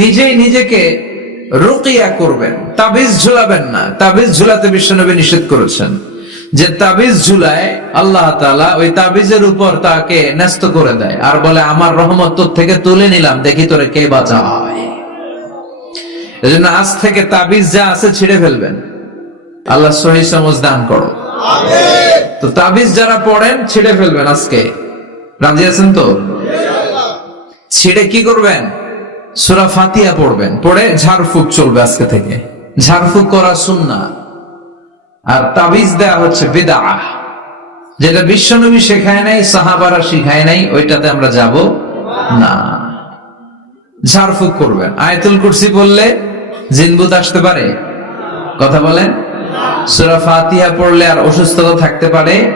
নিজেই নিজেকে রুকিয়া করবেন তাবিজ ঝুলাবেন না। তাবিজ ঝুলাতে বিশ্বনবী নিষেধ করেছেন যে তাবিজ ঝুলায় আল্লাহ ওই তাবিজের উপর তাকে ন্যস্ত করে দেয় আর বলে আমার রহমত তোর থেকে তুলে নিলাম দেখি তোরে কে বাঁচায়। এজন্য আজ থেকে তাবিজ যা আছে ছিঁড়ে ফেলবেন। আল্লাহ সহি সমজ দান করো। তো তাবিজ যারা পড়েন ছিঁড়ে ফেলবেন আজকে। রাজি আছেন তো? ছিঁড়ে কি করবেন? সুরা ফাতিয়া পড়বেন। পড়ে ঝাড়ফুক চলবে আজকে থেকে। ঝাড়ফুক করা সুন্না আর তাবিজ দেয়া হচ্ছে বেদা যেটা বিশ্বনবী শেখায় নাই, সাহাবারা শিখায় নাই, ওইটাতে আমরা যাব না। ঝাড়ফুক করবেন। আয়তুল কুরসি বললে জিনবুত আসতে পারে? কথা বলেন? সুরা ফাতিহা পড়লে আর অসুস্থতা থাকতে পারে?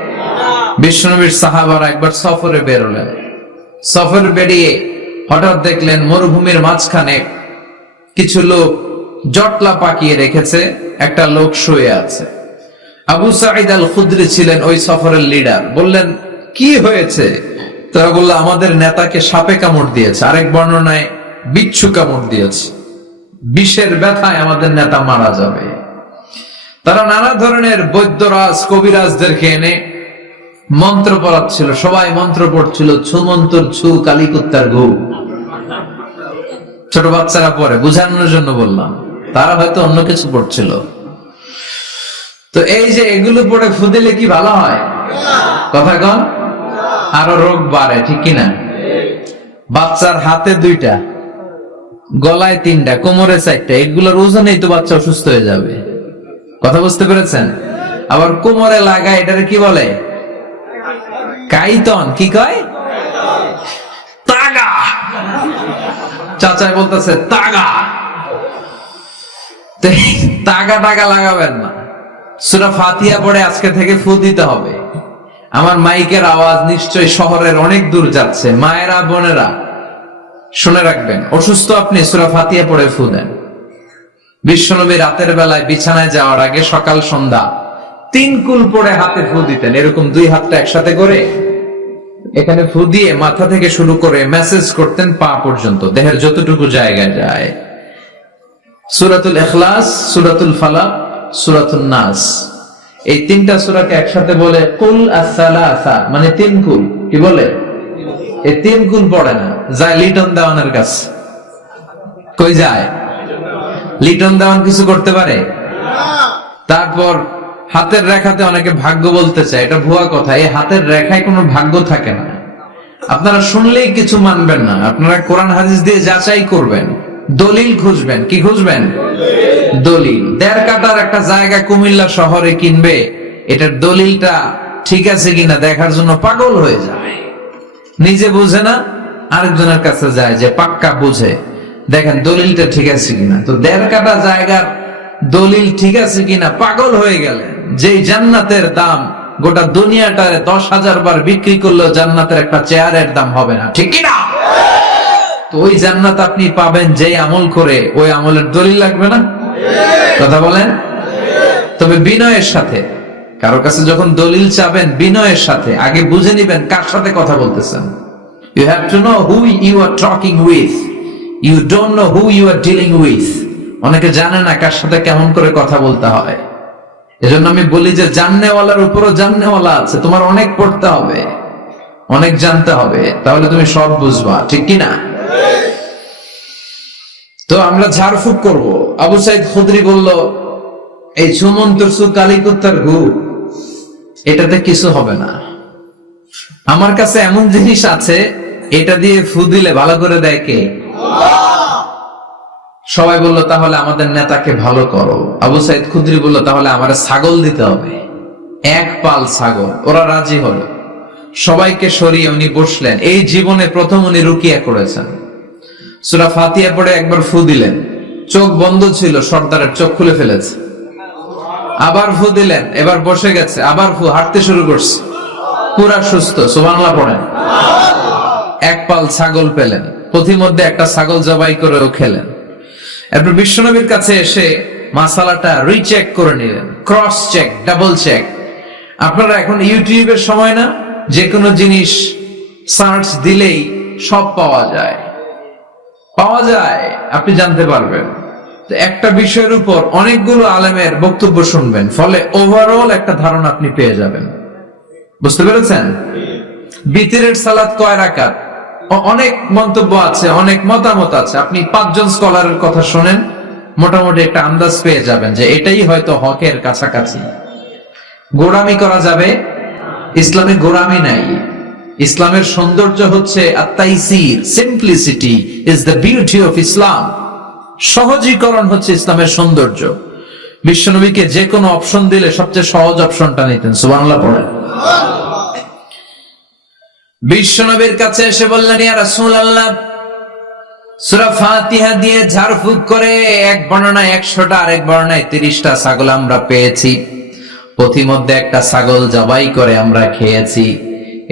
বিশ্বনবীর সাহাবারা একবার সফরে বেরোলেন। সফর বেরিয়ে হঠাৎ দেখলেন মরুভূমির মাঝখানে কিছু লোক জটলা পাকিয়ে রেখেছে, একটা লোক শুয়ে আছে। আবু সাঈদ আল খুদ্রি ছিলেন ওই সফরের লিডার। বললেন, কি হয়েছে? তারা বলল, আমাদের নেতাকে সাপে কামড় দিয়েছে, আরেক বর্ণনায় বিচ্ছু কামড় দিয়েছে। বিষের ব্যথায় আমাদের নেতা মারা যাবে। তারা নানা ধরনের বৈদ্যরাজ, কবিরাজদেরকে এনে মন্ত্র পড়াচ্ছিল, সবাই মন্ত্র পড়ছিল, ছু মন্তর, ছু কালিকুত্তার ঘু ছোট বাচ্চারা পড়ে, বুঝানোর জন্য বললাম। তারা হয়তো অন্য কিছু পড়ছিল। তো এই যে এগুলো পড়ে ফুদিলে কি ভালো হয়? কথা কন। আরও রোগ বাড়ে, ঠিক কিনা? বাচ্চার হাতে দুইটা, গলায় তিনটা, কোমরে চারটা, এগুলোর ওজনেই তো বাচ্চা অসুস্থ হয়ে যাবে। কথা বুঝতে পেরেছেন? আবার কোমরে লাগা এটারে কি বলে? কাইতন কি কয়? তাগা। চাচাই বলতেছে, তাগা। তাগা টাগা লাগাবেন না। সুরা ফাতিয়া পড়ে আজকে থেকে ফু দিতে হবে। আমার মাইকের আওয়াজ নিশ্চয়ই শহরের অনেক দূর যাচ্ছে। মায়েরা, বোনেরা, শুনে রাখবেন, অসুস্থ আপনি সুরা ফাতিয়া পড়ে ফু দেন। বিশ্বনবী রাতের বেলায় বিছানায় যাওয়ার আগে সকাল সন্ধ্যা তিন কুল পড়ে হাতে ফু দিতেন। এরকম দুই হাতটা একসাথে করে এখানে ফু দিয়ে মাথা থেকে শুরু করে মেসেজ করতেন পা পর্যন্ত দেহের যতটুকু জায়গায় যায়। সুরাতুল এখলাস সুরাতুল ফালাক সুরাতুল নাস। এই তিনটা সুরাকে একসাথে বলে কুল আসা মানে তিন কুল। কি বলে? এই তিন কুল পড়ে না। যায় লিটন দেওয়ানের কাছে। কই যায়? লিটন দেওয়ান কিছু করতে পারে? তারপর হাতের রেখাতে অনেকে ভাগ্য বলতে চায় এটা ভুয়া কথা এই হাতের রেখায় কোনো ভাগ্য থাকে না। আপনারা শুনলেই কিছু মানবেন না আপনারা কোরআন হাদিস দিয়ে যাচাই করবেন দলিল খুঁজবেন কি খুঁজবেন? দলিল। দেড় কাটার একটা জায়গা কুমিল্লা শহরে কিনবে এটার দলিলটা ঠিক আছে কিনা দেখার জন্য পাগল হয়ে যায়। নিজে বুঝে না আরেকজনের কাছে যায় যে পাক্কা বুঝে। দেখেন দলিলটা ঠিক আছে কিনা। তো দেড় কাটা জায়গার দলিল ঠিক আছে কিনা পাগল হয়ে গেলেন। যেই জান্নাতের দাম গোটা দুনিয়াটারে দশ হাজার বার বিক্রি করলেও জান্নাতের একটা চেয়ারের দাম হবে না। ঠিক কিনা? তো ওই জান্নাত আপনি পাবেন যেই আমল করে, ওই আমলের দলিল লাগবে না? কথা বলেন? তবে বিনয়ের সাথে, কারও কাছে যখন দলিল চাবেন বিনয়ের সাথে, আগে বুঝে নিবেন কার সাথে কথা বলতেছেন। You have to know who you are talking with you don't know who you are dealing with অনেকে জানে না কার সাথে কেমন করে কথা বলতে হয়। এজন্য আমি বলি যে জাননেওয়ালার উপরও জাননেওয়ালা আছে। তোমার অনেক পড়তে হবে, অনেক জানতে হবে, তাহলে তুমি সব বুঝবা, ঠিক কি না তো আমরা ঝাড়ফুক করব। আবু সাইদ খুদরি বলল, এই সুমন্তর সু কালিকুত্তার ঘু এটাতে কিছু হবে না। আমার কাছে এমন জিনিস আছে, এটা দিয়ে ফু দিলে ভালো করে দেয় কে? সবাই বলল, তাহলে আমাদের নেতাকে ভালো করো। আবু সাইদ খুদরি বলল, তাহলে আমার ছাগল দিতে হবে। এক পাল ছাগল, ওরা রাজি হলো। সবাইকে সরিয়ে উনি বসলেন। এই জীবনে প্রথম উনি রুকিয়া করেছেন। সুরা ফাতিয়া পড়ে একবার ফু দিলেন। চোখ বন্ধ ছিল, সর্দারের চোখ খুলে ফেলেছে। আবার ফু দিলেন, এবার বসে গেছে, আবার ফু, হাঁটতে শুরু করছে। পুরা সুস্থ সুবাংলা পড়েন। এক পাল ছাগল পেলেন। পথিমধ্যে একটা ছাগল জবাই করেও খেলেন। এরপর বিশ্বনবীর কাছে এসে মাসালাটা রিচেক করে নিলেন। ক্রস চেক ডাবল চেক আপনারা এখন ইউটিউবের সময় না যে কোনো জিনিস সার্চ দিলেই সব পাওয়া যায়। পাওয়া যায়, আপনি জানতে পারবেন। একটা বিষয়ের উপর অনেকগুলো আলেমের বক্তব্য শুনবেন, ফলে ওভারঅল একটা ধারণা আপনি পেয়ে যাবেন। বুঝতে পেরেছেন? বিতিরের সালাদ কয় রাকাত? অনেক মন্তব্য আছে, অনেক মতামত আছে। আপনি পাঁচজন স্কলারের কথা শোনেন, মোটামুটি একটা আন্দাজ পেয়ে যাবেন যে এটাই হয়তো হকের কাছাকাছি। গোড়ামি করা যাবে, ইসলামে গোড়ামি নাই। ইসলামের সৌন্দর্য হচ্ছে simplicity is the beauty of Islam সহজীকরণ হচ্ছে ইসলামের সৌন্দর্য। বিশ্বনবীকে যে কোনো অপশন দিলে সবচেয়ে সহজ অপশনটা নিতেন সুবাংলা পড়েন। বিশ্বনবীর কাছে এসে বললেন দিয়ে ঝাড়ফুঁক করে, এক বর্ণনায় একশোটা, আরেক বর্ণনায় তিরিশটা ছাগল আমরা পেয়েছি। পথিমধ্যে একটা ছাগল জবাই করে আমরা খেয়েছি।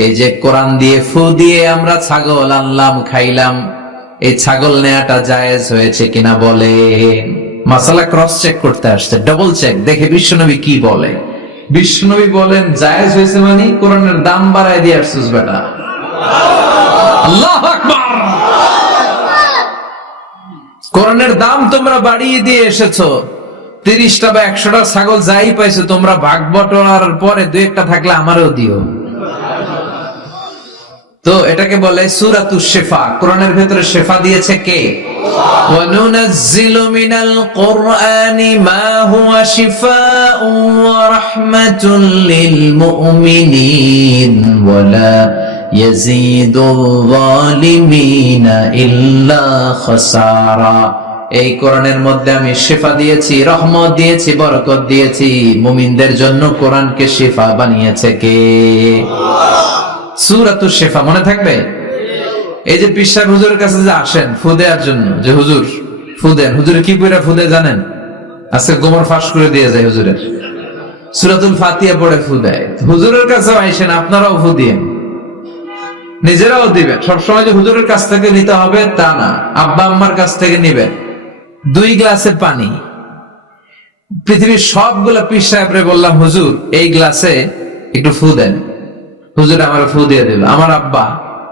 এই যে কোরআন দিয়ে ফু দিয়ে আমরা ছাগল আনলাম, খাইলাম, এই ছাগল নেয়াটা জায়েজ হয়েছে কিনা বলে মাসালা ক্রস চেক করতে আসছে ডবল চেক দেখে বিশ্বনবী কি বলে? বিশ্বনবী বলেন, জায়েজ হয়েছে মানে কোরআনের দাম বাড়ায় দিয়ে আসছিস বেটা। আল্লাহ কোরআনের দাম তোমরা বাড়িয়ে দিয়ে এসেছ। তিরিশটা বা একশোটা ছাগল যাই পাইছো, তোমরা ভাগ বটনার পরে দু একটা থাকলে আমারও দিও। তো এটাকে বলে সুরাতু শেফা। কোরআনের ভেতরে শেফা দিয়েছে কে? কোরআনি মা হুয়া এই কোরআনের মধ্যে আমি শেফা দিয়েছি, রহমত দিয়েছি, বরকত দিয়েছি। মুমিনদের জন্য কোরআনকে শেফা বানিয়েছে কে? আল্লাহ সুরাতুর শেফা, মনে থাকবে? এই যে পিসাব হুজুরের কাছে যে আসেন, ফু দেওয়ার জন্য, যে হুজুর, ফু দেন। হুজুরে কি পড়ে ফু জানেন? আজকে গোমর ফাঁস করে দিয়ে যায় হুজুরের। সুরাতুল ফাতিয়া পড়ে ফু দেয়। হুজুরের কাছেও আইসেন, আপনারাও ফু দিয়েন। নিজেরাও দিবেন। সবসময় যে হুজুরের কাছ থেকে নিতে হবে, তা না। আব্বা আম্মার কাছ থেকে নিবেন। দুই গ্লাসে পানি। পৃথিবীর সবগুলা পীর সাহেবরে বললাম, হুজুর, এই গ্লাসে একটু ফু দেন। হুজুর আমার ফু দিয়ে দিল। আমার আব্বা,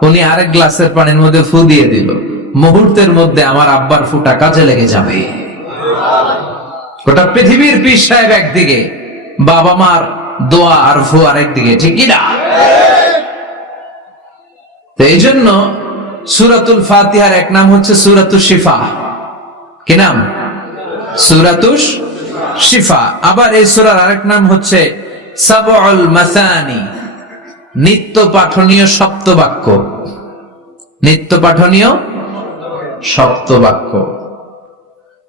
উনি আরেক গ্লাসের পানির মধ্যে ফু দিয়ে দিল। মুহূর্তের মধ্যে আমার আব্বার ফুটা কাজে লেগে যাবে। গোটা পৃথিবীর পীর সাহেব একদিকে, বাবা মার দোয়া আর ফু আরেকদিকে ঠিক কিনা তো এই জন্য সুরাতুল ফাতিহার এক নাম হচ্ছে সুরাতুল শিফা। কি নাম? সুরাতুস শিফা। আবার এই সুরার আরেক নাম হচ্ছে সাবউল মাসানি। নিত্য পাঠনীয় সপ্তবাক্য নিত্য পাঠনীয় সপ্তবাক্য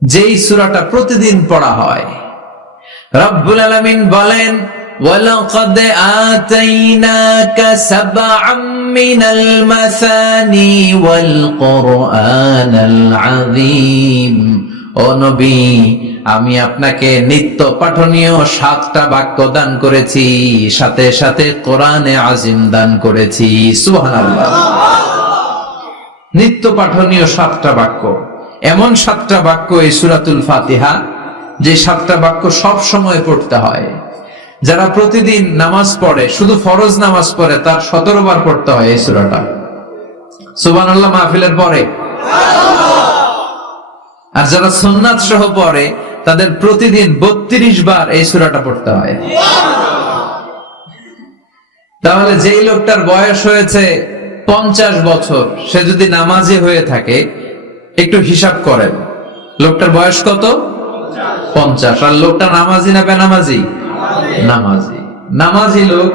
যেই সুরাটা প্রতিদিন পড়া হয় রব্বুল আলামিন বলেন وَلَقَدْ آتَيْنَاكَ سَبْعًا مِنَ الْمَثَانِي وَالْقُرْآنَ الْعَظِيمَ ও নবী আমি আপনাকে নিত্য পাঠনীয় সাতটা বাক্য দান করেছি, সাথে সাথে কোরআনে আজিম দান করেছি। নিত্য পাঠনীয় সাতটা বাক্য। এমন সাতটা বাক্য এই সুরাতুল ফাতিহা, যে সাতটা বাক্য সব সময় পড়তে হয়। যারা প্রতিদিন নামাজ পড়ে, শুধু ফরজ নামাজ পড়ে, তার সতেরো বার পড়তে হয় এই সুরাটা। সুবান আল্লাহ মাহফিলের পরে। আর যারা সুন্নাত সহ পড়ে তাদের প্রতিদিন বত্রিশ বার এই সুরাটা পড়তে হয়। তাহলে যেই লোকটার বয়স হয়েছে পঞ্চাশ বছর, সে যদি নামাজি হয়ে থাকে, একটু হিসাব করেন। লোকটার বয়স কত? পঞ্চাশ। আর লোকটা নামাজি না বেনামাজি? নামাজি। নামাজি লোক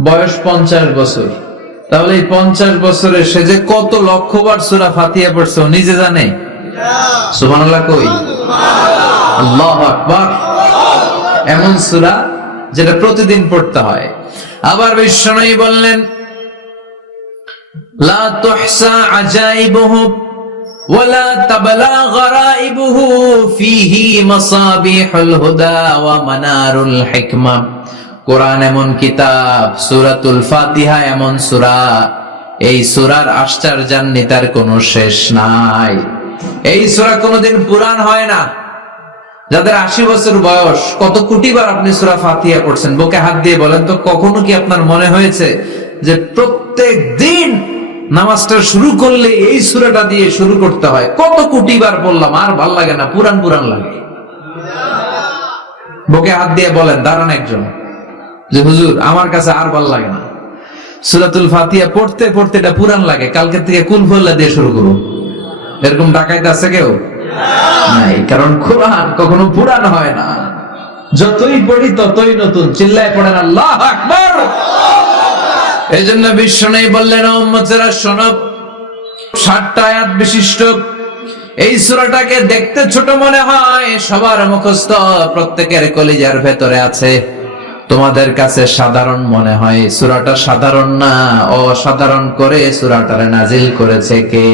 বয়স পঞ্চাশ বছর। তাহলে এই পঞ্চাশ বছরে সে যে কত লক্ষবার সুরা ফাতিয়া পড়ছে নিজে জানে? সুবহানাল্লাহ কই আল্লাহ আকবার এমন সুরা যেটা প্রতিদিন পড়তে হয় আবার বিশ্বনয়ী বললেন লা তুহসা আজাইবুহু ولا تبلى غرائبه فيه مصابيح الهدى ومنار الحكمة কোরআন এমন কিতাব সুরাতুল ফাতিহা এমন সুরা এই সুরার আশ্চর্যান্বিতার কোনো শেষ নাই এই সুরা কোনোদিন পুরান হয় না। যাদের আশি বছর বয়স, কত কোটিবার আপনি সুরা ফাতিহা পড়ছেন? বুকে হাত দিয়ে বলেন তো, কখনো কি আপনার মনে হয়েছে যে প্রত্যেক দিন নামাজটা শুরু করলে এই সুরাটা দিয়ে শুরু করতে হয়? কত কোটিবার বললাম আর ভালো লাগে না পুরান পুরান লাগে। বুকে হাত দিয়ে বলেন, দাঁড়ান একজন। যে, হুজুর, আমার কাছে আর ভালো লাগে না। সুরাতুল ফাতিহা পড়তে পড়তে এটা পুরান লাগে। কালকে থেকে কুল ফল্লা দিয়ে শুরু করুন। এরকম ডাকাইতে আছে কেউ? নাই, কারণ কোরআন কখনো পুরান হয় না। যতই পড়ি ততই নতুন। চিল্লায় পড়েন, আল্লাহ আকবার! এই জন্য বিশ্ব নেই বললেন উম্মতেরা শোনব আয়াত বিশিষ্ট। এই সূরাটাকে দেখতে ছোট মনে হয়, সবার মুখস্থ প্রত্যেকের কলিজার ভেতরে আছে। তোমাদের কাছে সাধারণ মনে হয়, সুরাটা সাধারণ না? অসাধারণ করে সুরাটারে নাজিল করেছে কে?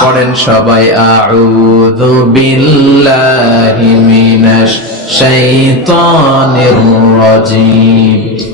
পড়েন সবাই, আউযু বিল্লাহি মিনাশ শাইতানির রাজিম।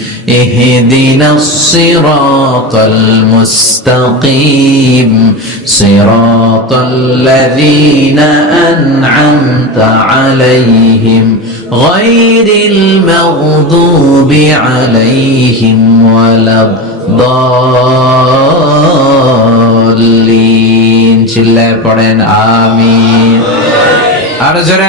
اهدنا الصراط المستقيم صراط الذين أنعمت عليهم غير المغضوب عليهم ولا الضالين চিল্লায় পড়েন আমিন আর জোরে